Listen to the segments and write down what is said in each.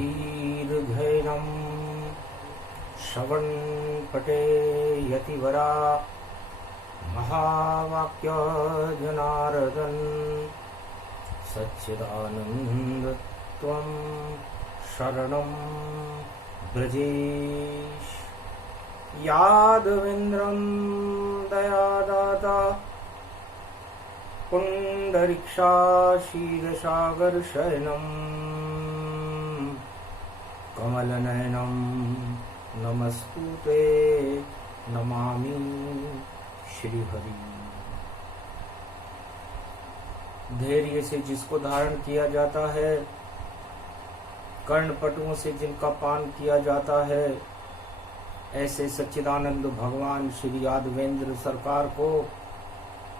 दीर्घैनं श्रवणपटे यतिवरा महावाक्य जनार्दन सच्चिदानंद त्वं शरणं ब्रजेश। यादवेन्द्रं दयादाता पुंडरीक्षा क्षीरसागर शयनं कमलनयनं नमस्तुते नमामि श्रीहरि। धैर्य से जिसको धारण किया जाता है, कर्णपटुओं से जिनका पान किया जाता है, ऐसे सच्चिदानंद भगवान श्री यादवेंद्र सरकार को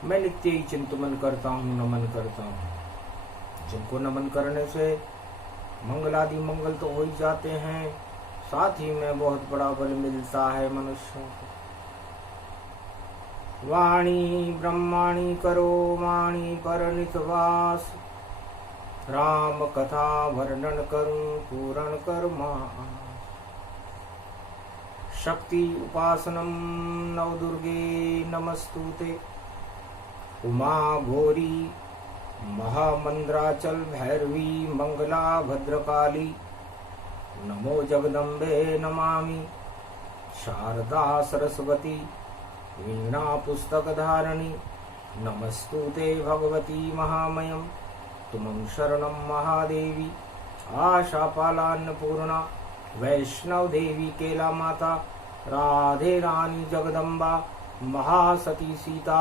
मैं नित्य ही चिंतन करता हूँ, नमन करता हूँ। जिनको नमन करने से मंगलादि मंगल तो हो ही जाते हैं, साथ ही में बहुत बड़ा बल मिलता है मनुष्यों को। वाणी ब्रह्माणी करो वाणी परनित वास, राम कथा वर्णन करूं पूरण कर्मा। शक्ति उपासनम नवदुर्गे नमस्तुते, उमा घोरी महामंद्राचल भैरवी मंगला भद्रकाली। नमो जगदम्बे नमामि शारदा सरस्वती वीणा पुस्तक धारणी। नमस्तुते भगवती महामयम तुमं शरणं महादेवी। आशापालान्नपूर्णा वैष्णव देवी केला माता। राधे रानी जगदम्बा महासती सीता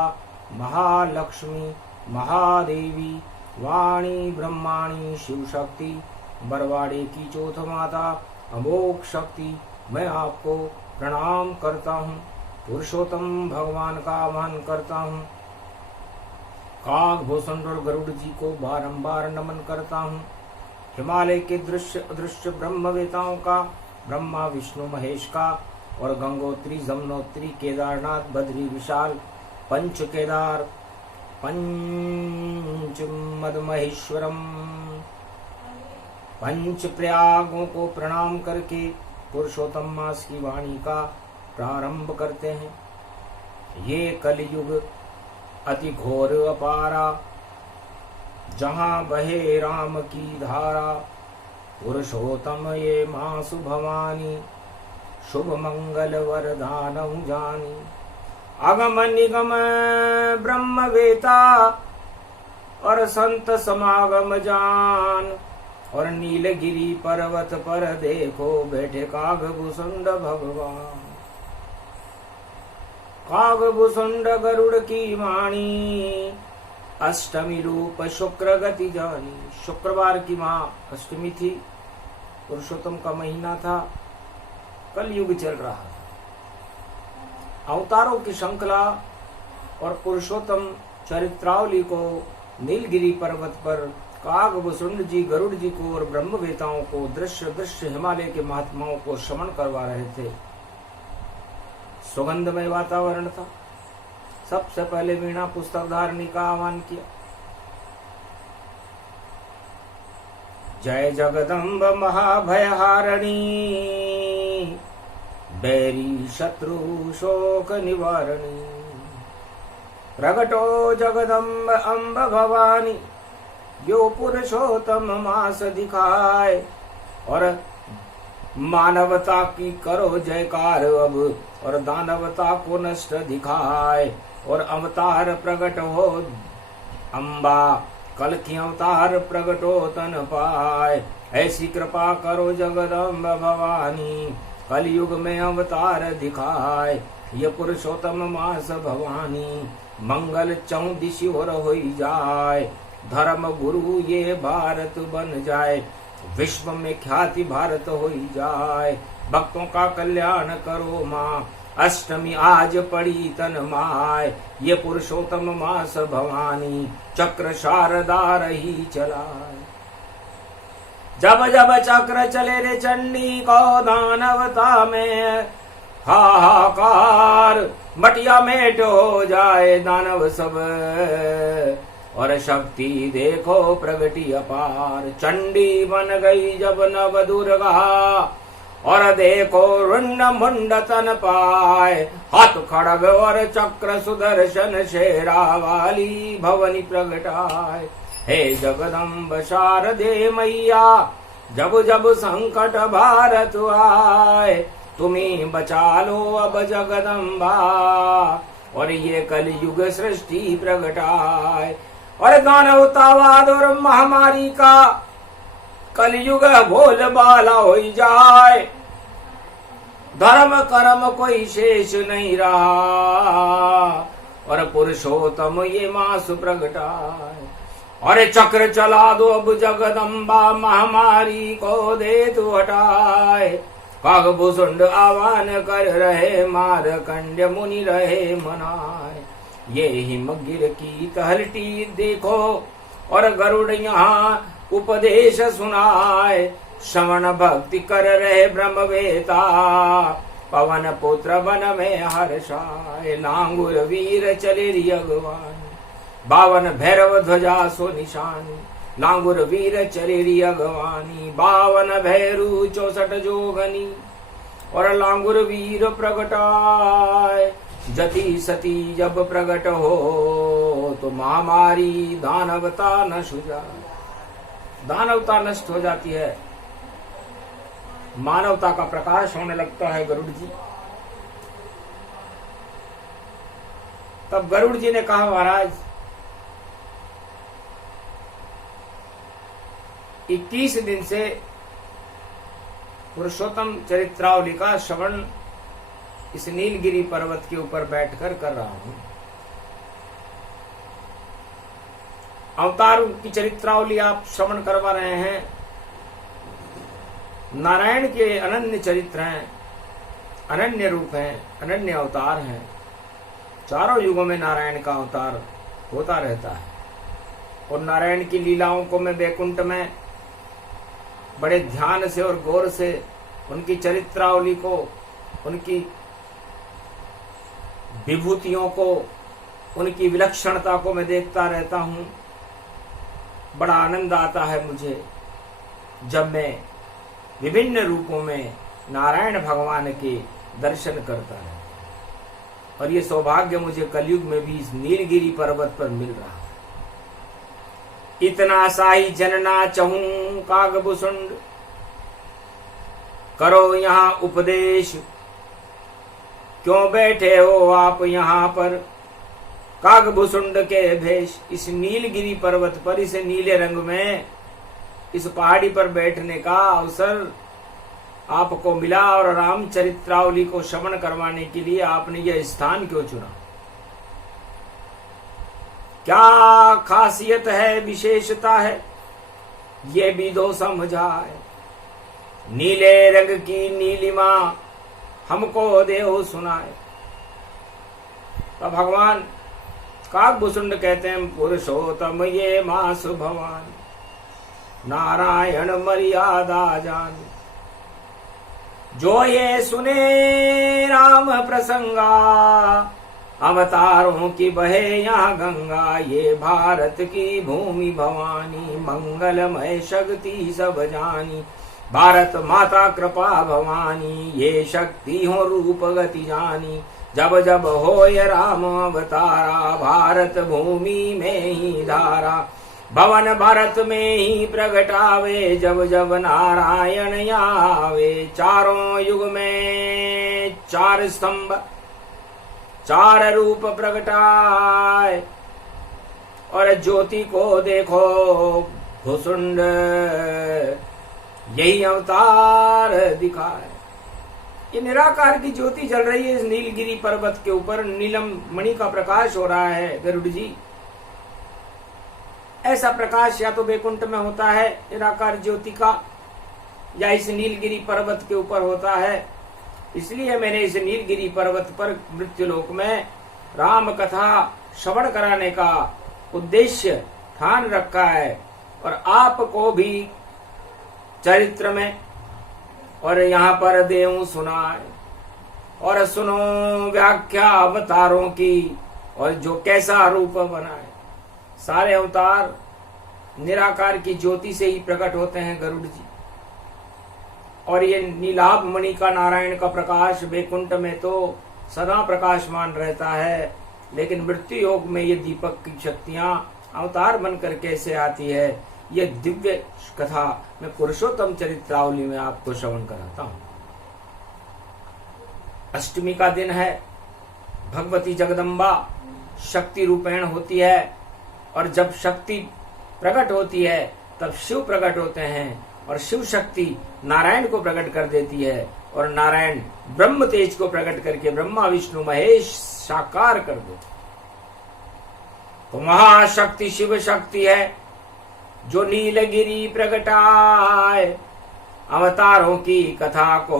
महालक्ष्मी महादेवी। वाणी ब्रह्माणी शिव शक्ति बरवाड़े की चौथ माता अमोघ शक्ति। मैं आपको प्रणाम करता हूँ, पुरुषोत्तम भगवान का आह्वान करता हूँ। काग भूषण और गरुड़ जी को बारंबार नमन करता हूँ। हिमालय के दृश्य अदृश्य ब्रह्मवेताओं का, ब्रह्मा विष्णु महेश का, और गंगोत्री जमुनोत्री केदारनाथ बद्री विशाल पंच केदार पंच मदमहेश्वरम पंच प्रयागों को प्रणाम करके पुरुषोत्तम मास की वाणी का प्रारंभ करते हैं। ये कलयुग अति घोर अपारा, जहाँ बहे राम की धारा। पुरुषोत्तम ये मासु भवानी, शुभ मंगल वरदानम जानी। अगम निगम ब्रह्मवेता और संत समागम जान। और नीलगिरी पर्वत पर देखो बैठे कागभूषुंड भगवान। कागभूषुंड गरुड़ की वाणी, अष्टमी रूप शुक्र गति जानी। शुक्रवार की माँ अष्टमी थी, पुरुषोत्तम का महीना था, कलयुग चल रहा था। अवतारों की श्रृंखला और पुरुषोत्तम चरित्रावली को नीलगिरी पर्वत पर कागभूषुंड जी गरुड़ जी को और ब्रह्मवेताओं को दृश्य दृश्य हिमालय के महात्माओं को श्रवण करवा रहे थे। सुगंधमय वातावरण था। सबसे पहले वीणा पुस्तक धारणी का आह्वान किया। जय जगदम्ब महाभयहारिणी, बैरी शत्रु शोक निवारणी। प्रगटो जगदम्ब अम्ब भवानी, यो पुरुषोत्तम मास दिखाए। और मानवता की करो जयकार अब, और दानवता को नष्ट दिखाए। और अवतार प्रकट हो अम्बा, कल की अवतार प्रकट हो तन पाए। ऐसी कृपा करो जगदम्ब भवानी, कलयुग में अवतार दिखाए। ये पुरुषोत्तम मास भवानी, मंगल चौदिश और हो जाए। धर्म गुरु ये भारत बन जाए, विश्व में ख्याति भारत हो जाए। भक्तों का कल्याण करो माँ, अष्टमी आज पड़ी तन माय। ये पुरुषोत्तम मास भवानी, चक्र शारदा रही चलाए। जब जब चक्र चले रे चंडी को, दानवता में हाहाकार। मटिया मेट हो जाए दानव सब, और शक्ति देखो प्रगति अपार। चंडी बन गई जब नव दुर्गा, और देखो रुंड मुंड तन पाए। हाथ खड़ग और चक्र सुदर्शन शेरा वाली भवनी प्रगटाए। हे जगदम्ब शारदे मैया, जब जब संकट भारत आए, तुम्ही बचा लो अब जगदम्बा, और ये कलयुग सृष्टि प्रगटाए। और दानव तावाद और महामारी का कलयुग बोल बाला हो जाए। धर्म कर्म कोई शेष नहीं रहा, और पुरुषोत्तम ये मास प्रगटाए। और चक्र चला दो अब जगदम्बा, महामारी को दे तो हटाए। कागभूषुंड आह्वान कर रहे, मारकंड मुनि रहे मनाए। ये हिमगिर की तहलटी देखो, और गरुड़ यहाँ उपदेश सुनाए। श्रवण भक्ति कर रहे ब्रह्मवेता, पवन पुत्र वन में हर्षाए। लांगुर वीर चले अगवान, बावन भैरव ध्वजा सो निशानी। लांगुर वीर चलेरी अगवानी, बावन भैरू 64 जोगनी। और लांगुर वीर प्रगटाए, जति सती जब प्रगट हो, तो महामारी दानवता नष्ट हो जाए। दानवता नष्ट हो जाती है, मानवता का प्रकाश होने लगता है गरुड़ जी। तब गरुड़ जी ने कहा, महाराज 21 दिन से पुरुषोत्तम चरित्रावली का श्रवण इस नीलगिरी पर्वत के ऊपर बैठकर कर रहा हूं। अवतार की चरित्रावली आप श्रवण करवा रहे हैं। नारायण के अनन्य चरित्र हैं, अनन्य रूप हैं, अनन्य अवतार हैं। चारों युगों में नारायण का अवतार होता रहता है। और नारायण की लीलाओं को मैं वैकुंठ में बड़े ध्यान से और गौर से उनकी चरित्रावली को, उनकी विभूतियों को, उनकी विलक्षणता को मैं देखता रहता हूं। बड़ा आनंद आता है मुझे जब मैं विभिन्न रूपों में नारायण भगवान के दर्शन करता है। और ये सौभाग्य मुझे कलयुग में भी इस नीलगिरी पर्वत पर मिल रहा है। इतना साई जनना चहूं कागभूषुंड, करो यहाँ उपदेश। क्यों बैठे हो आप यहाँ पर कागभूषुंड के भेष। इस नीलगिरी पर्वत पर, इस नीले रंग में, इस पहाड़ी पर बैठने का अवसर आपको मिला, और रामचरित्रावली को श्रवण करवाने के लिए आपने यह स्थान क्यों चुना। क्या खासियत है, विशेषता है, ये भी दो समझाए। नीले रंग की नीलिमा हमको देहो सुनाए। तो भगवान कागभूषुंड कहते हैं, पुरुषोत्तम ये मास भवान, नारायण मर्यादा जान। जो ये सुने राम प्रसंगा, अवतारों की बहे यहाँ गंगा। ये भारत की भूमि भवानी, मंगलमय शक्ति सब जानी। भारत माता कृपा भवानी, ये शक्ति हो रूप गति जानी। जब जब हो ये राम अवतारा, भारत भूमि में ही धारा। भवन भारत में ही प्रगटावे, जब जब नारायण आवे। चारों युग में 4 स्तंभ, 4 रूप प्रगटाए। और ज्योति को देखो भूषुंड, यही अवतार दिखाए। ये निराकार की ज्योति जल रही है इस नीलगिरी पर्वत के ऊपर। नीलम मणि का प्रकाश हो रहा है गरुड़ जी। ऐसा प्रकाश या तो वैकुंठ में होता है निराकार ज्योति का, या इस नीलगिरी पर्वत के ऊपर होता है। इसलिए मैंने इस नीलगिरी पर्वत पर मृत्युलोक में राम कथा श्रवण कराने का उद्देश्य ठान रखा है। और आपको भी चरित्र में और यहाँ पर देऊं सुनाए। और सुनो व्याख्या अवतारों की, और जो कैसा रूप बनाए। सारे अवतार निराकार की ज्योति से ही प्रकट होते हैं गरुड़ जी। और ये नीलाभ मणि का नारायण का प्रकाश वैकुंठ में तो सदा प्रकाशमान रहता है, लेकिन मृत्यु योग में ये दीपक की शक्तियां अवतार बनकर कैसे आती है, ये दिव्य कथा मैं पुरुषोत्तम चरित्रावली में आपको श्रवण कराता हूं। अष्टमी का दिन है, भगवती जगदम्बा शक्ति रूपेण होती है, और जब शक्ति प्रकट होती है तब शिव प्रकट होते हैं, और शिव शक्ति नारायण को प्रकट कर देती है, और नारायण ब्रह्म तेज को प्रकट करके ब्रह्मा विष्णु महेश साकार कर देते। तो महाशक्ति शिव शक्ति है जो नीलगिरी प्रगटाए अवतारों की कथा को,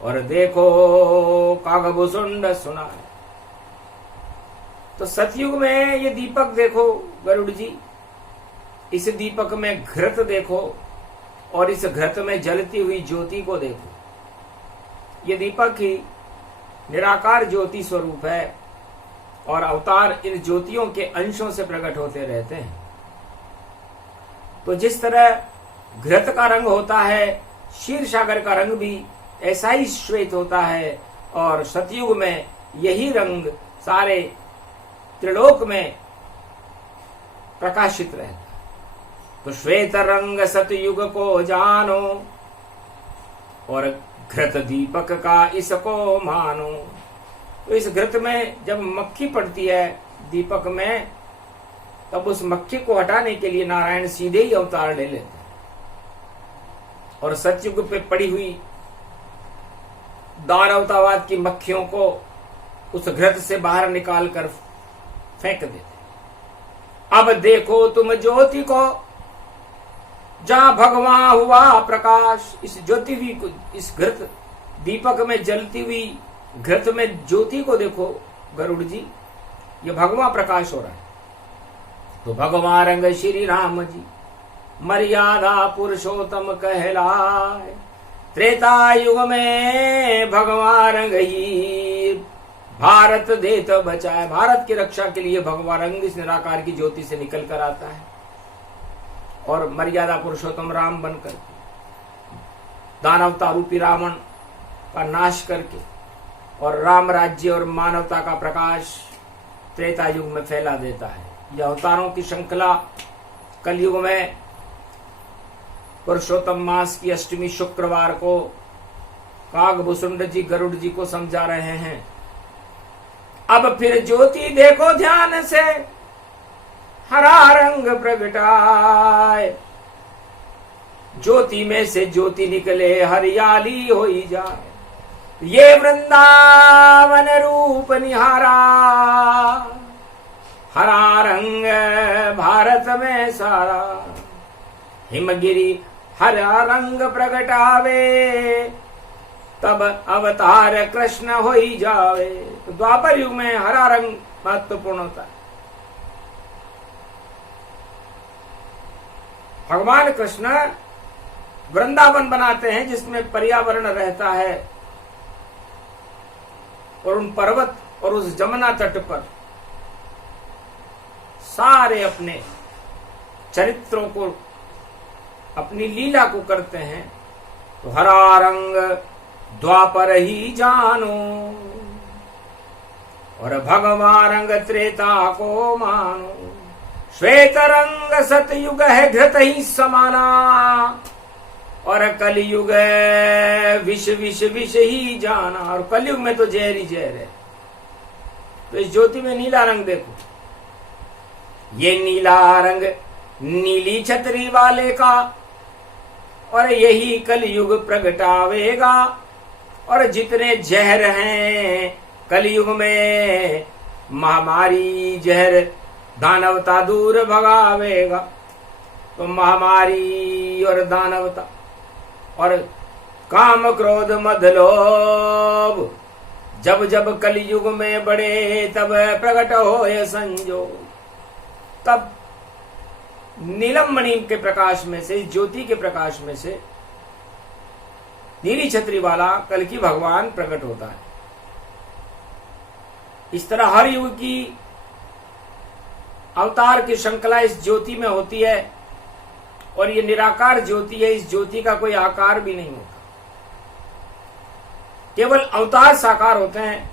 और देखो कागभूषुंड सुनाए। तो सतयुग में ये दीपक देखो गरुड़ जी, इस दीपक में घृत देखो, और इस घृत में जलती हुई ज्योति को देखो। ये दीपक ही निराकार ज्योति स्वरूप है, और अवतार इन ज्योतियों के अंशों से प्रकट होते रहते हैं। तो जिस तरह घृत का रंग होता है, क्षीर सागर का रंग भी ऐसा ही श्वेत होता है, और सतयुग में यही रंग सारे त्रिलोक में प्रकाशित रहता है। तो श्वेत रंग सतयुग को जानो, और घृत दीपक का इसको मानो। तो इस घृत में जब मक्खी पड़ती है दीपक में, तब उस मक्खी को हटाने के लिए नारायण सीधे ही अवतार ले लेते हैं, और सतयुग पे पड़ी हुई दानवतावाद की मक्खियों को उस घृत से बाहर निकाल कर फेंक देते। अब देखो तुम ज्योति को जहां भगवान हुआ प्रकाश। इस ज्योति भी, इस घृत दीपक में जलती हुई घृत में ज्योति को देखो गरुड़ जी, ये भगवान प्रकाश हो रहा है। तो भगवान रंग श्री राम जी मर्यादा पुरुषोत्तम कहलाए। त्रेता युग में भगवान रंग ही भारत देत बचाए। भारत की रक्षा के लिए भगवान रंग इस निराकार की ज्योति से निकल कर आता है, और मर्यादा पुरुषोत्तम राम बनकर दानवता रूपी रावण का नाश करके, और राम राज्य और मानवता का प्रकाश त्रेता युग में फैला देता है। यह अवतारों की श्रृंखला कलयुग में पुरुषोत्तम मास की अष्टमी शुक्रवार को कागभूषुंड जी गरुड़ जी को समझा रहे हैं। अब फिर ज्योति देखो ध्यान से, हरा रंग प्रगटाए। ज्योति में से ज्योति निकले, हरियाली हो ही जाए। ये वृंदावन रूप निहारा, हरा रंग भारत में सारा। हिमगिरी हरा रंग प्रगटावे, तब अवतार कृष्ण हो ही जावे। तो द्वापर युग में हरा रंग महत्वपूर्ण होता है। भगवान कृष्ण वृंदावन बनाते हैं जिसमें पर्यावरण रहता है, और उन पर्वत और उस जमुना तट पर सारे अपने चरित्रों को, अपनी लीला को करते हैं। तो हरा रंग द्वापर ही जानो, और भगवान रंग त्रेता को मानो। श्वेत रंग सतयुग है घृत ही समाना, और कलयुग विष विष विष ही जाना। और कलयुग में तो जहर ही जहर है। तो इस ज्योति में नीला रंग देखो, ये नीला रंग नीली छतरी वाले का, और यही कलयुग प्रगटावेगा। और जितने जहर हैं कलयुग में, महामारी जहर दानवता दूर भगावेगा। तो महामारी और दानवता और काम क्रोध मद लोभ जब जब कलयुग में बढ़े, तब प्रकट होए संजोग। तब नीलम मणि के प्रकाश में से, ज्योति के प्रकाश में से नीली छतरी वाला कल की भगवान प्रकट होता है। इस तरह हर युग की अवतार की श्रृंखला इस ज्योति में होती है और ये निराकार ज्योति है। इस ज्योति का कोई आकार भी नहीं होता, केवल अवतार साकार होते हैं।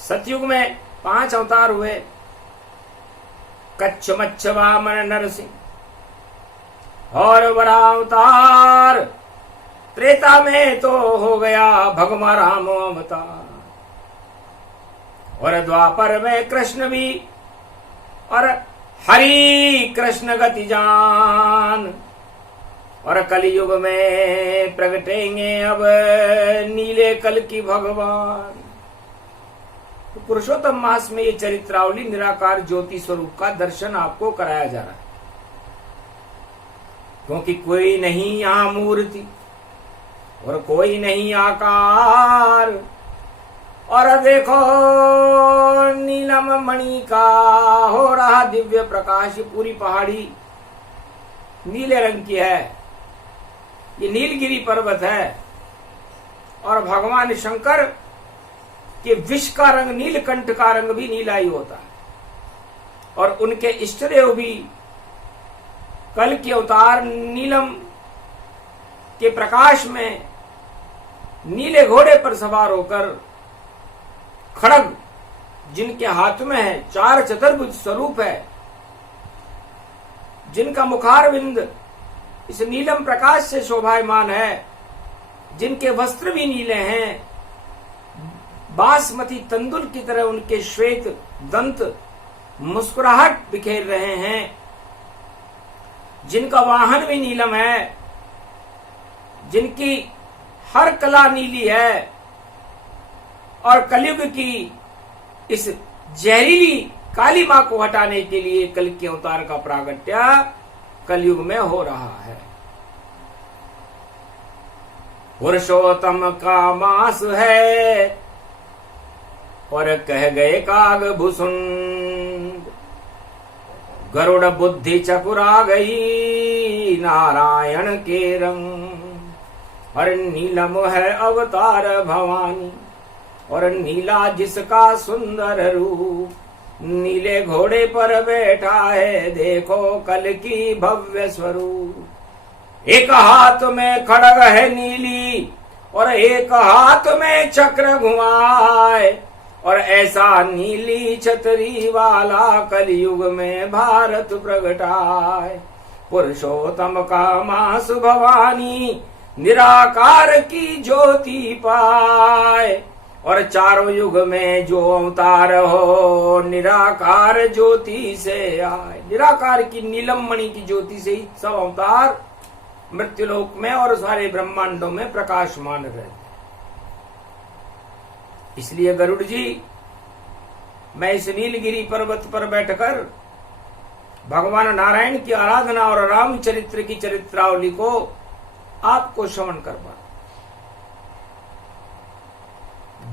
सतयुग में 5 अवतार हुए, कच्छ मच्छ वामन नरसिंह और बड़ा अवतार। त्रेता में तो हो गया भगवान राम अवतार, और द्वापर में कृष्ण भी, और हरि कृष्ण गति जान, और कलयुग में प्रगटेंगे अब नीले कल की भगवान। तो पुरुषोत्तम मास में ये चरित्रावली निराकार ज्योति स्वरूप का दर्शन आपको कराया जा रहा है, क्योंकि कोई नहीं यहां मूर्ति और कोई नहीं आकार। और देखो नीलम मणि का हो रहा दिव्य प्रकाश। पूरी पहाड़ी नीले रंग की है, ये नीलगिरी पर्वत है। और भगवान शंकर के विष का रंग, नीलकंठ का रंग भी नीला ही होता है। और उनके इष्टदेव भी कल के अवतार नीलम के प्रकाश में नीले घोड़े पर सवार होकर, खड़ग जिनके हाथ में है, 4 चतुर्भुज स्वरूप है, जिनका मुखारविंद इस नीलम प्रकाश से शोभायमान है, जिनके वस्त्र भी नीले हैं, बासमती तंदुल की तरह उनके श्वेत दंत मुस्कुराहट बिखेर रहे हैं, जिनका वाहन भी नीलम है, जिनकी हर कला नीली है। और कलयुग की इस जहरीली काली मां को हटाने के लिए कल के अवतार का प्रागट्य कलयुग में हो रहा है। पुरुषोत्तम का मास है और कह गए काग भुसुंड, गरुड़ बुद्धि चकुरा गई नारायण के रंग। और नीलम है अवतार भवानी और नीला जिसका सुंदर रूप, नीले घोड़े पर बैठा है देखो कल की भव्य स्वरूप। एक हाथ में खड़ग है नीली और एक हाथ में चक्र घुमाए, और ऐसा नीली छतरी वाला कलयुग में भारत प्रगटाए। पुरुषोत्तम का मास भवानी निराकार की ज्योति पाए, और चारों युग में जो अवतार हो निराकार ज्योति से आए। निराकार की नीलम मणि की ज्योति से ही सब अवतार मृत्युलोक में और सारे ब्रह्मांडों में प्रकाशमान रहते। इसलिए गरुड़ जी, मैं इस नीलगिरी पर्वत पर बैठकर भगवान नारायण की आराधना और रामचरित्र की चरित्रावली को आपको श्रवण करवा।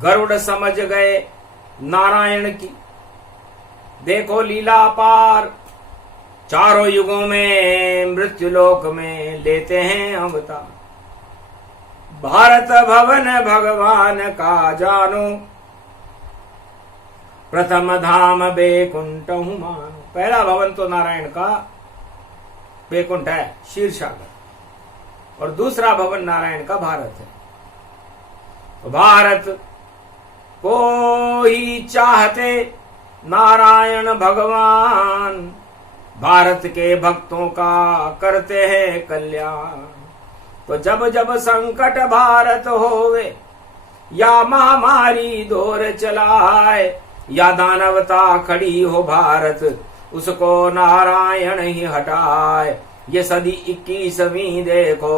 गरुड़ समझ गए नारायण की देखो लीला पार, चारों युगों में मृत्युलोक में लेते हैं अवतार। भारत भवन भगवान का जानो, प्रथम धाम बैकुंठ मानो। पहला भवन तो नारायण का बैकुंठ है, क्षीरसागर, और दूसरा भवन नारायण का भारत है। तो भारत को ही चाहते नारायण भगवान, भारत के भक्तों का करते हैं कल्याण। तो जब जब संकट भारत होवे, या महामारी दौर चलाए, या दानवता खड़ी हो भारत, उसको नारायण ही हटाए। ये सदी 21वीं देखो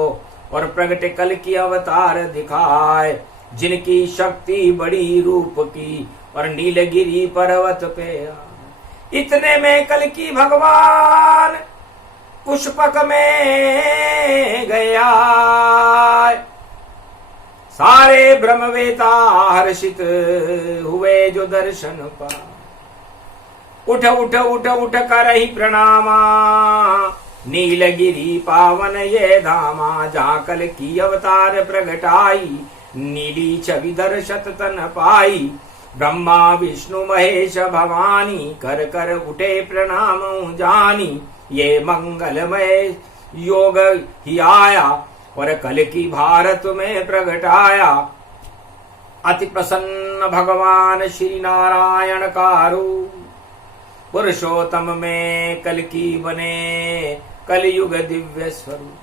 और प्रगट कल की अवतार दिखाए, जिनकी शक्ति बड़ी रूप की और नीलगिरी पर्वत पे आए। इतने में कल की भगवान पुष्पक में गया, सारे ब्रह्मवेता हर्षित हुए जो दर्शन पा। उठ उठ उठ उठ कर ही प्रणामा, नीलगिरी पावन ये धामा, जहाँ कल की अवतार प्रगटाई, नीली छवि दर्शत तन पाई। ब्रह्मा विष्णु महेश भवानी कर कर उठे प्रणाम जानी। ये मंगलमय योग ही आया और कल की भारत में प्रगटाया। अति प्रसन्न भगवान श्री नारायण कारू पुरुषोत्तम में कल की बने कलयुग दिव्य स्वरूप।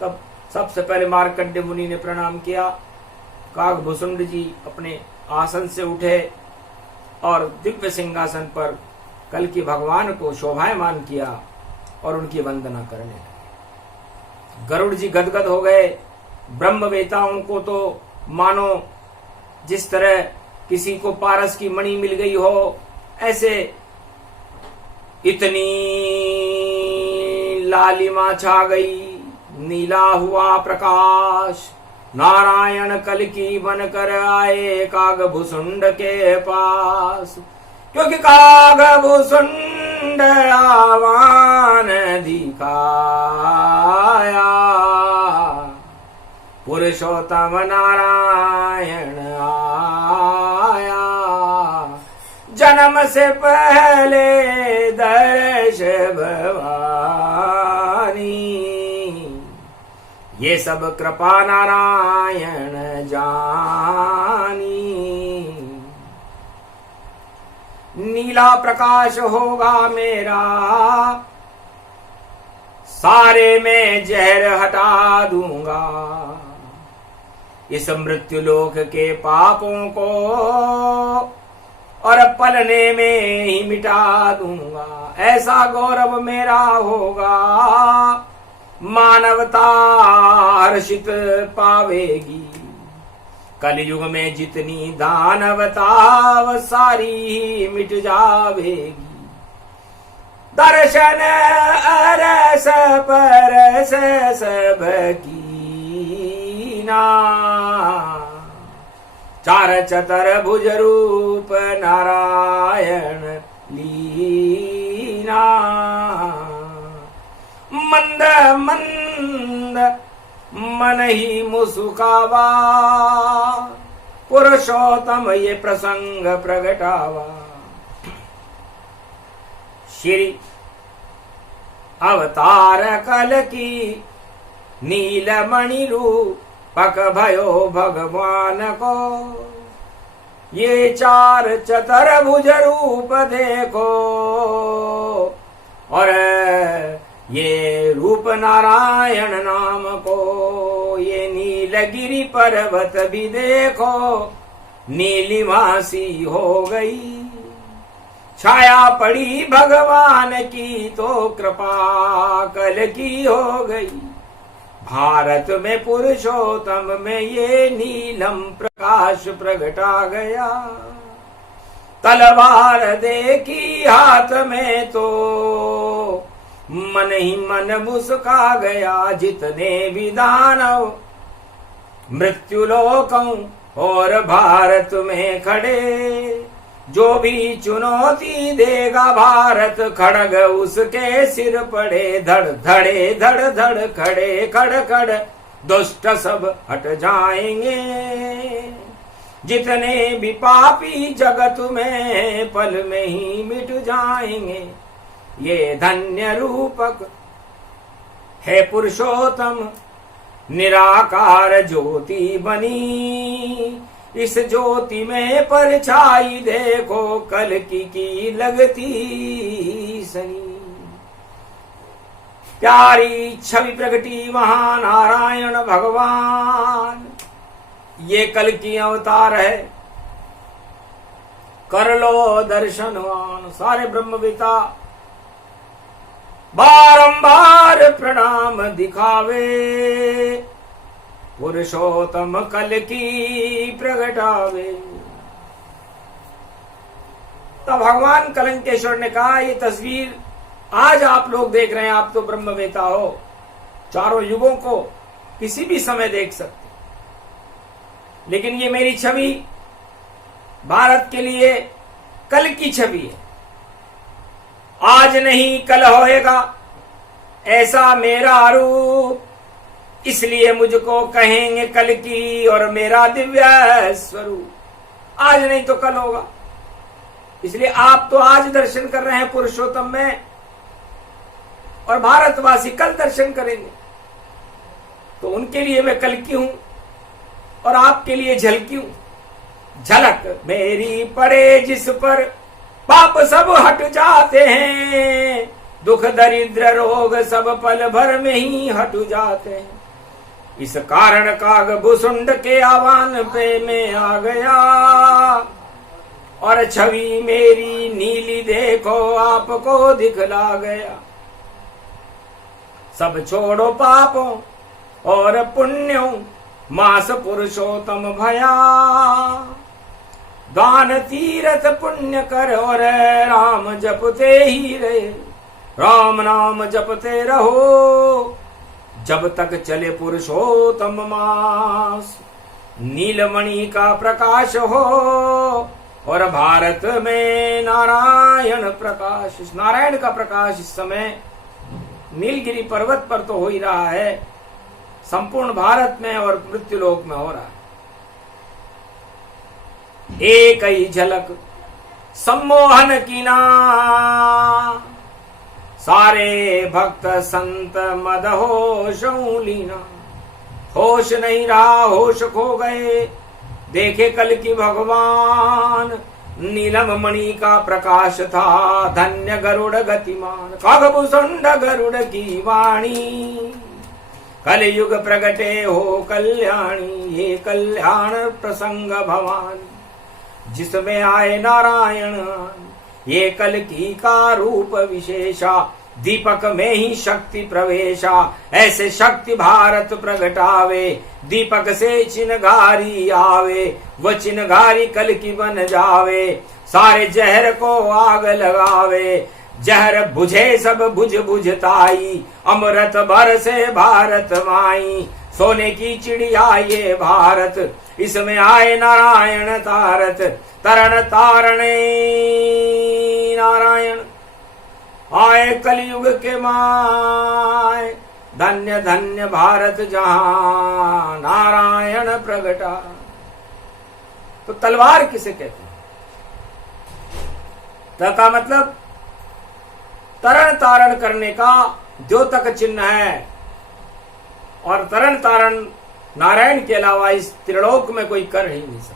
तब सबसे पहले मार्कंडेय मुनि ने प्रणाम किया। काकभूषुंड जी अपने आसन से उठे और दिव्य सिंहासन पर कल की भगवान को शोभायमान किया और उनकी वंदना करने लगे। गरुड़ जी गदगद हो गए। ब्रह्मवेताओं को तो मानो जिस तरह किसी को पारस की मणि मिल गई हो, ऐसे इतनी लालिमा छा गई, नीला हुआ प्रकाश। नारायण कल की बनकर आए काकभूषुंड के पास, क्योंकि काकभूषुंड आह्वान दिखाया। पुरुषोत्तम नारायण आया, जन्म से पहले दर्श भवानी। ये सब कृपा नारायण जानी। नीला प्रकाश होगा मेरा, सारे में जहर हटा दूंगा। इस मृत्यु लोक के पापों को और पलने में ही मिटा दूंगा। ऐसा गौरव मेरा होगा, मानवता हर्षित पावेगी। कलयुग में जितनी दानवता वह सारी ही मिट जावेगी। दर्शन अरस परस सब कीना, चार चतर भुज रूप नारायण लीना। मंद मंद मन ही मुस्कावा, पुरुषोत्तम ये प्रसंग प्रगटावा। श्री अवतार कल की नीलमणि रूपक भयो भगवान को। ये चार चतुर्भुज रूप देखो, और ये रूप नारायण नाम को। ये नीलगिरि पर्वत भी देखो, नीलिमासी हो गई। छाया पड़ी भगवान की तो कृपा कल की हो गई। भारत में पुरुषोत्तम में ये नीलम प्रकाश प्रगटा गया। तलवार देखी हाथ में तो मन ही मन मुस्का गया। जितने भी दानव मृत्यु लोकों और भारत में खड़े, जो भी चुनौती देगा भारत, खड़ग उसके सिर पड़े। धड़ धड़े धड़ धड़ खड़े खड़ खड़ दुष्ट सब हट जाएंगे। जितने भी पापी जगत में पल में ही मिट जाएंगे। ये धन्य रूपक है पुरुषोत्तम, निराकार ज्योति बनी। इस ज्योति में परछाई देखो, कल की लगती सनी। प्यारी छवि प्रगटी वहां नारायण भगवान। ये कल की अवतार है, कर लो दर्शनवान। सारे ब्रह्मवेता बारंबार प्रणाम दिखावे, पुरुषोत्तम कल की प्रगटावे। तब भगवान कलंकेश्वर ने कहा, ये तस्वीर आज आप लोग देख रहे हैं, आप तो ब्रह्मवेता हो, चारों युगों को किसी भी समय देख सकते, लेकिन ये मेरी छवि भारत के लिए कल की छवि है। आज नहीं कल होएगा ऐसा मेरा रूप, इसलिए मुझको कहेंगे कल की और मेरा दिव्य स्वरूप। आज नहीं तो कल होगा। इसलिए आप तो आज दर्शन कर रहे हैं पुरुषोत्तम में, और भारतवासी कल दर्शन करेंगे। तो उनके लिए मैं कल्कि हूं और आपके लिए झलकी हूं। झलक मेरी पड़े जिस पर पाप सब हट जाते हैं, दुख दरिद्र रोग सब पल भर में ही हट जाते हैं। इस कारण काग भुसुंड के आह्वान पे मैं आ गया, और छवि मेरी नीली देखो आपको दिखला गया। सब छोड़ो पापों और पुण्यों, मास पुरुषोत्तम भया। दान तीरथ पुण्य कर और राम जपते ही रहे, राम नाम जपते रहो जब तक चले पुरुषोत्तम मास। नीलमणि का प्रकाश हो और भारत में नारायण प्रकाश। नारायण का प्रकाश इस समय नीलगिरी पर्वत पर तो हो ही रहा है, संपूर्ण भारत में और मृत्युलोक में हो रहा है। एक ही झलक सम्मोहन की ना, सारे भक्त संत मद होश लीना। होश नहीं रहा, होश खो गए, देखे कल की भगवान। नीलम मणि का प्रकाश था, धन्य गरुड़ गतिमान। कागभूषुंड गरुड़ की वाणी, कल युग प्रगटे हो कल्याणी। ये कल्याण प्रसंग भवान, जिसमें आए नारायण। ये कल की का रूप विशेषा, दीपक में ही शक्ति प्रवेशा। ऐसे शक्ति भारत प्रगटावे, दीपक से चिनगारी आवे। वो चिनगारी कल की बन जावे, सारे जहर को आग लगावे। जहर बुझे सब बुझ बुझताई, अमृत बरसे भारत माई। सोने की चिड़िया ये भारत, इसमें आए नारायण तारत। तरण तारणे नारायण, आए कलयुग के माय। धन्य धन्य भारत जहां नारायण प्रगटा। तो तलवार किसे कहते हैं? त का मतलब तरण तारण करने का द्योतक चिन्ह है, और तरण तारण नारायण के अलावा इस त्रिलोक में कोई कर ही नहीं सकता।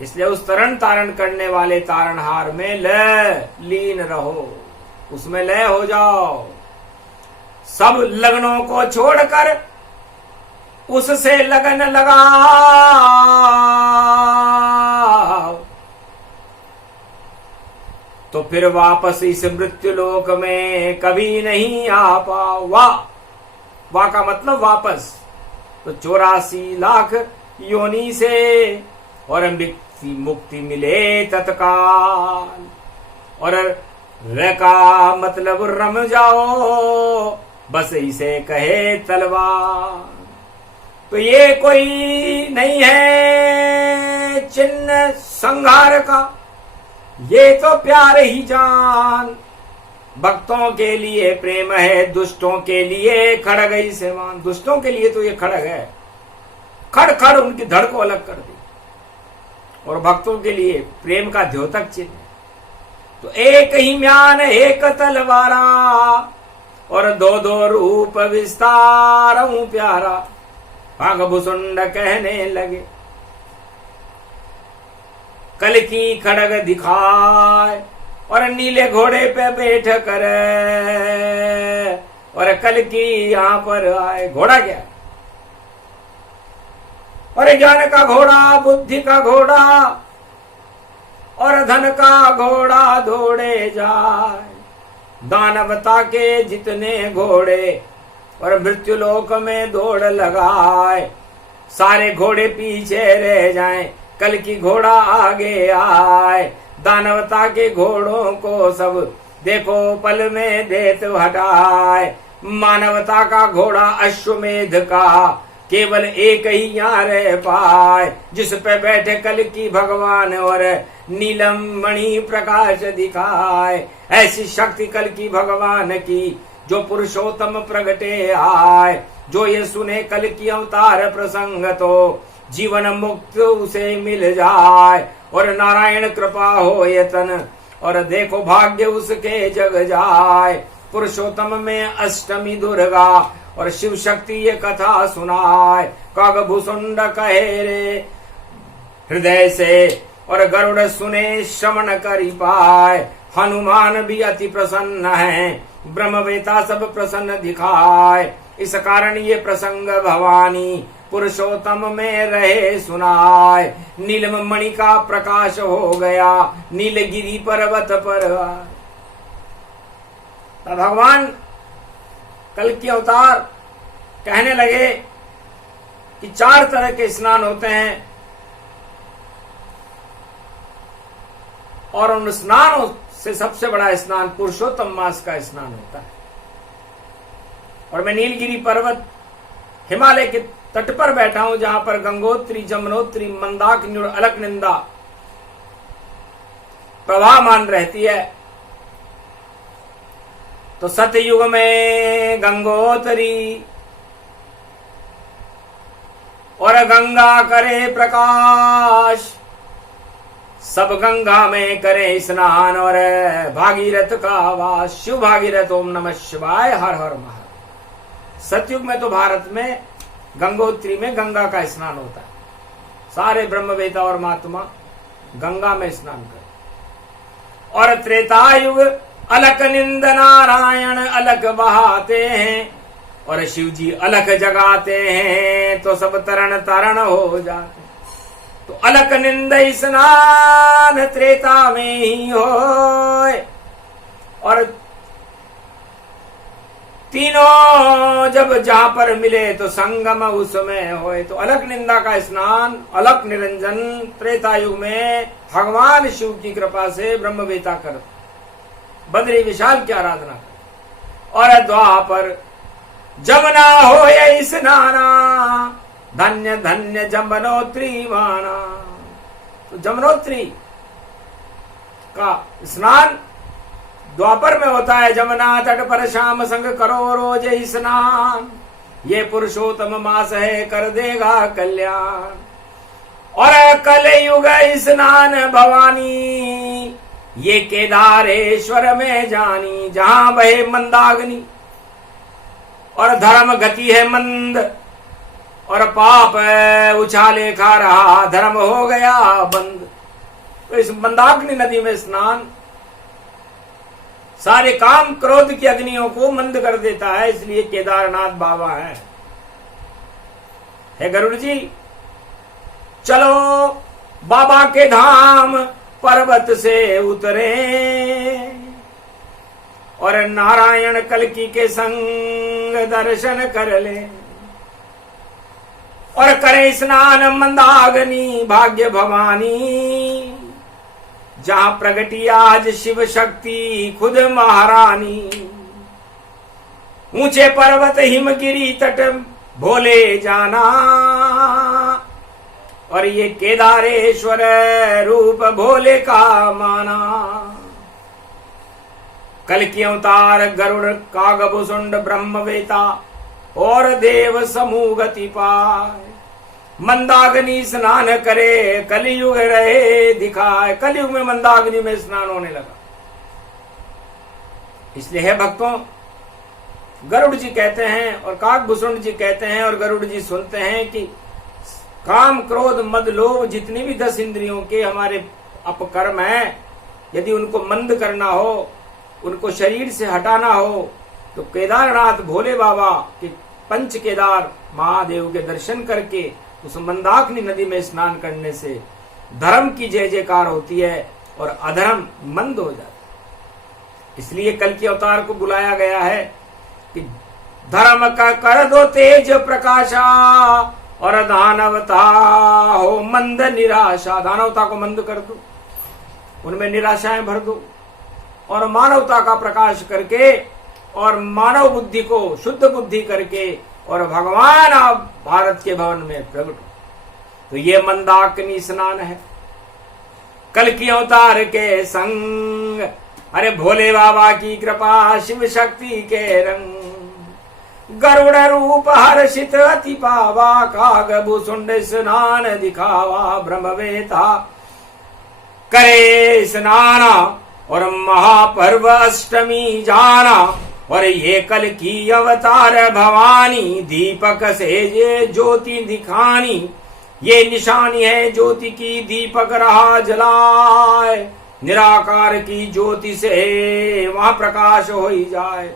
इसलिए उस तरण तारण करने वाले तारणहार में लय लीन रहो, उसमें लय हो जाओ। सब लगनों को छोड़कर उससे लगन लगाओ, तो फिर वापस इस मृत्युलोक में कभी नहीं आ पाओ। वाह का मतलब वापस, तो 84 लाख योनि से और मुक्ति मिले तत्काल। और र का मतलब रम जाओ, बस इसे कहे तलवार। तो ये कोई नहीं है चिन्ह संहार का, ये तो प्यार ही जान। भक्तों के लिए प्रेम है, दुष्टों के लिए खड़ग ही से मान। दुष्टों के लिए तो ये खड़ग है, खड़ खड़ उनकी धड़ को अलग कर दी। और भक्तों के लिए प्रेम का द्योतक चिन्ह। तो एक ही म्यान एक तलवारा, और दो दो रूप विस्तार प्यारा। कागभूषुंड कहने लगे, कल की खड़ग दिखाए और नीले घोड़े पे बैठ कर, और कल की यहां पर आए। घोड़ा क्या? और ज्ञान का घोड़ा, बुद्धि का घोड़ा, और धन का घोड़ा दौड़े जाए। दानवता के जितने घोड़े और मृत्युलोक में दौड़ लगाए, सारे घोड़े पीछे रह जाएं, कल की घोड़ा आगे आए। दानवता के घोड़ों को सब देखो पल में देत हटाए। मानवता का घोड़ा अश्वमेध का केवल एक ही यहाँ रह पाए, जिस पे बैठे कल की भगवान और नीलम मणि प्रकाश दिखाए। ऐसी शक्ति कल की भगवान की, जो पुरुषोत्तम प्रगटे आए। जो ये सुने कल की अवतार प्रसंग, तो जीवन मुक्त उसे मिल जाए, और नारायण कृपा हो यतन, और देखो भाग्य उसके जग जाए। पुरुषोत्तम में अष्टमी दुर्गा, और शिव शक्ति ये कथा सुनाए। कागभूषुंड कहे रे हृदय से, और गरुड़ सुने श्रवण करी पाए। हनुमान भी अति प्रसन्न है, ब्रह्मवेता सब प्रसन्न दिखाए। इस कारण ये प्रसंग भवानी पुरुषोत्तम में रहे सुनाए। नीलम मणि का प्रकाश हो गया, नीलगिरी पर्वत पर। तब भगवान कल की अवतार कहने लगे कि 4 तरह के स्नान होते हैं, और उन स्नानों से सबसे बड़ा स्नान पुरुषोत्तम मास का स्नान होता है। और मैं नीलगिरी पर्वत हिमालय के तट पर बैठा हूं, जहां पर गंगोत्री, जमुनोत्री, मंदाकिनी और अलकनंदा प्रवाहमान रहती है। तो सतयुग में गंगोत्री और गंगा करे प्रकाश, सब गंगा में करे स्नान, और भागीरथ का वास। शिव भागीरथ ओम नमः शिवाय, हर हर महादेव। सतयुग में तो भारत में गंगोत्री में गंगा का स्नान होता है। सारे ब्रह्मवेता और महात्मा गंगा में स्नान करते। और त्रेतायुग अलक निंद नारायण अलक बहाते हैं, और शिव जी अलक जगाते हैं, तो सब तरण तरण हो जाते। तो अलक निंद स्नान त्रेता में ही होए, और तीनों जब जहां पर मिले तो संगम उसमें होए। तो अलक निंदा का स्नान, अलक निरंजन त्रेता युग में भगवान शिव की कृपा से ब्रह्मवेता कर बद्री विशाल की आराधना कर। और द्वापर जमुना होए स्नाना, धन्य धन्य जमुनोत्री माना। तो जमुनोत्री का स्नान द्वापर में होता है। जमुना तट पर शाम संग करो रोज स्नान, ये पुरुषोत्तम मास है कर देगा कल्याण। और कलयुग स्नान भवानी, ये केदारेश्वर में जानी, जहां बहे मंदाग्नि और धर्म गति है मंद, और पाप उछाले खा रहा धर्म हो गया बंद। तो इस मंदाग्नि नदी में स्नान सारे काम क्रोध की अग्नियों को मंद कर देता है, इसलिए केदारनाथ बाबा है गरुड़ जी, चलो बाबा के धाम पर्वत से उतरे, और नारायण कल्कि के संग दर्शन कर ले, और करे स्नान मंदाग्नि भाग्य भवानी, जहां प्रगटी आज शिव शक्ति खुद महारानी। ऊंचे पर्वत हिमगिरी तट भोले जाना, और ये केदारेश्वर रूप भोले का माना। कल की अवतार गरुड़ कागभूषुंड ब्रह्मवेता, और देव समूह गति पाए। मंदाग्नि स्नान करे कलयुग रहे दिखाए। कलयुग में मंदाग्नि में स्नान होने लगा। इसलिए है भक्तों, गरुड़ जी कहते हैं और कागभूषुंड जी कहते हैं और गरुड़ जी सुनते हैं कि काम क्रोध मद लोभ जितनी भी 10 इंद्रियों के हमारे अपकर्म हैं, यदि उनको मंद करना हो, उनको शरीर से हटाना हो, तो केदारनाथ भोले बाबा के पंच केदार महादेव के दर्शन करके उस मंदाकिनी नदी में स्नान करने से धर्म की जय जयकार होती है और अधर्म मंद हो जाता है। इसलिए कल की अवतार को बुलाया गया है कि धर्म का कर दो तेज प्रकाशा, और दानवता हो मंद निराशा। दानवता को मंद कर दो, उनमें निराशाएं भर दो, और मानवता का प्रकाश करके और मानव बुद्धि को शुद्ध बुद्धि करके और भगवान आप भारत के भवन में प्रकट हो। तो ये मंदाकिनी स्नान है कल की अवतार के संग। अरे भोले बाबा की कृपा शिव शक्ति के रंग, गरुड़ रूप हर्षित अति पावा, काग भूसुंड स्नान दिखावा, ब्रह्मवेता करे स्नाना और महापर्व अष्टमी जाना। और ये कल की अवतार भवानी, दीपक से ये ज्योति दिखानी। ये निशानी है ज्योति की, दीपक रहा जलाए, निराकार की ज्योति से वहां प्रकाश हो ही जाए।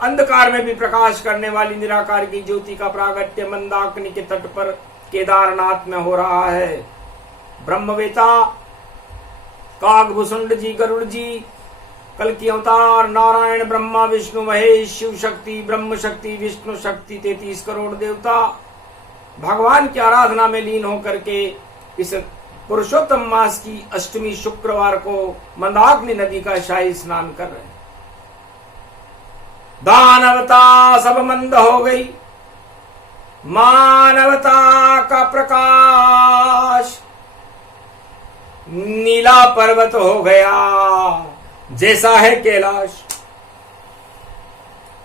अंधकार में भी प्रकाश करने वाली निराकार की ज्योति का प्रागट्य मंदाकिनी के तट पर केदारनाथ में हो रहा है। ब्रह्मवेता कागभूषुंड जी, गरुड़ जी, कल की अवतार नारायण, ब्रह्मा, विष्णु, महेश, शिव शक्ति, ब्रह्म शक्ति, विष्णु शक्ति, 33 करोड़ देवता भगवान की आराधना में लीन होकर के इस पुरुषोत्तम मास की अष्टमी शुक्रवार को मंदाकिनी नदी का शाही स्नान कर रहे हैं। दानवता सब मंद हो गई, मानवता का प्रकाश नीला पर्वत हो गया, जैसा है कैलाश।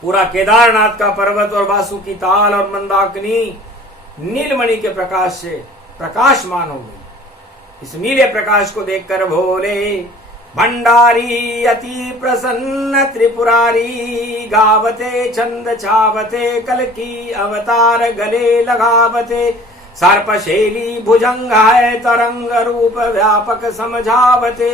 पूरा केदारनाथ का पर्वत और वासुकी ताल और मंदाकिनी नीलमणि के प्रकाश से प्रकाशमान हो गई। इस नीले प्रकाश को देखकर भोले भंडारी अति प्रसन्न त्रिपुरारी, गावते छंद छावते कल की अवतार गले लगावते। सर्पशैली भुजंग है तरंग रूप व्यापक समझावते।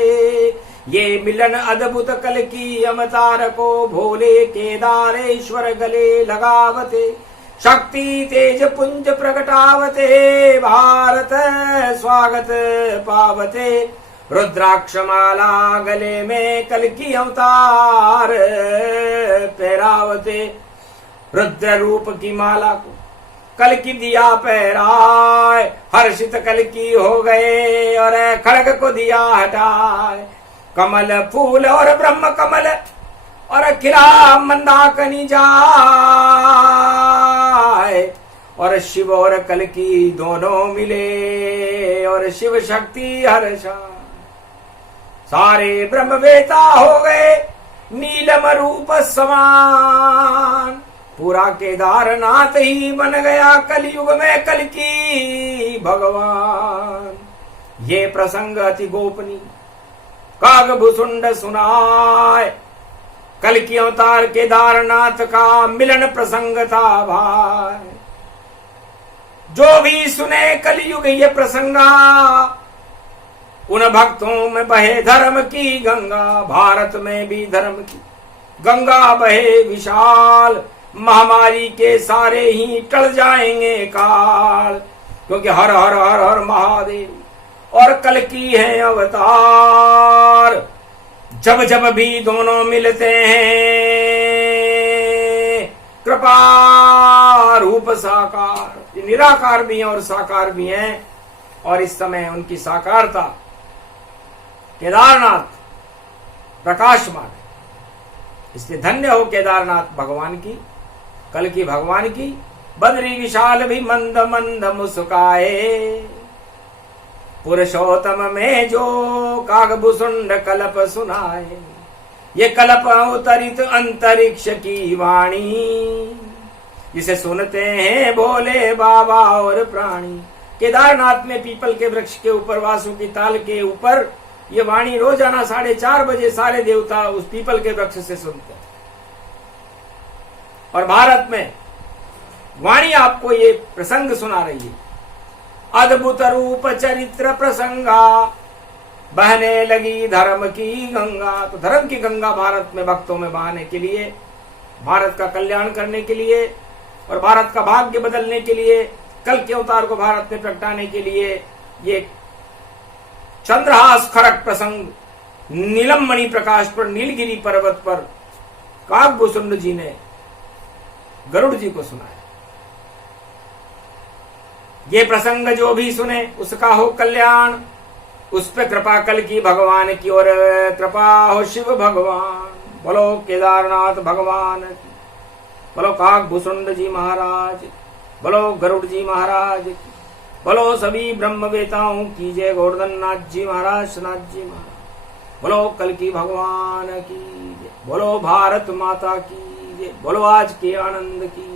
ये मिलन अद्भुत कल की अवतार को भोले केदारेश्वर गले लगावते। शक्ति तेज पुंज प्रकटावते, भारत स्वागत पावते। रुद्राक्षमाला गले में कल की अवतार पहरावते। रुद्र रूप की माला को कल की दिया पहराए, हर्षित कल की हो गए और खड़ग को दिया हटाए। कमल फूल और ब्रह्म कमल और खिला मंदाकिनी जाए, और शिव और कल की दोनों मिले और शिव शक्ति हर्षा। सारे ब्रह्मवेता हो गए नीलम रूप समान। पूरा केदारनाथ ही बन गया कलयुग में कल की भगवान। ये प्रसंग अति गोपनीय कागभूषुंड सुनाए। कल की अवतार केदारनाथ का मिलन प्रसंग था भाई। जो भी सुने कलयुग ये प्रसंगा, उन भक्तों में बहे धर्म की गंगा। भारत में भी धर्म की गंगा बहे विशाल। महामारी के सारे ही टल जाएंगे काल, क्योंकि हर हर हर हर महादेव और कल की है अवतार। जब जब भी दोनों मिलते हैं, कृपा रूप साकार, निराकार भी हैं और साकार भी हैं। और इस समय उनकी साकारता केदारनाथ प्रकाशमान है। इसलिए धन्य हो केदारनाथ भगवान की, कल की भगवान की। बद्री विशाल भी मंद मंद मुस्काए, पुरुषोत्तम में जो कागभूषुंड कल्प सुनाए। ये कल्प अवतरित अंतरिक्ष की वाणी, जिसे सुनते हैं भोले बाबा और प्राणी। केदारनाथ में पीपल के वृक्ष के ऊपर, वासुकी ताल के ऊपर, ये वाणी रोजाना 4:30 बजे सारे देवता उस पीपल के वृक्ष से सुनते हैं। और भारत में वाणी आपको ये प्रसंग सुना रही है। अद्भुत रूप चरित्र प्रसंगा, बहने लगी धर्म की गंगा। तो धर्म की गंगा भारत में भक्तों में बहाने के लिए, भारत का कल्याण करने के लिए और भारत का भाग्य बदलने के लिए, कल के अवतार को भारत में प्रगटाने के लिए ये चंद्रहास खड़क प्रसंग नीलम मणि प्रकाश पर नीलगिरी पर्वत पर कागभूषुंड जी ने गरुड़ जी को सुनाया। ये प्रसंग जो भी सुने उसका हो कल्याण, उस पे कृपा कल की भगवान की और कृपा हो शिव भगवान। बोलो केदारनाथ भगवान की, बोलो कागभूषुंड जी महाराज, बोलो गरुड़ जी महाराज की, बोलो सभी ब्रह्मवेताओं की जय। गोवर्धन नाथ जी महाराज, नाथ जी महाराज, बोलो कल की भगवान की जय। बोलो भारत माता की जय। बोलो आज के आनंद की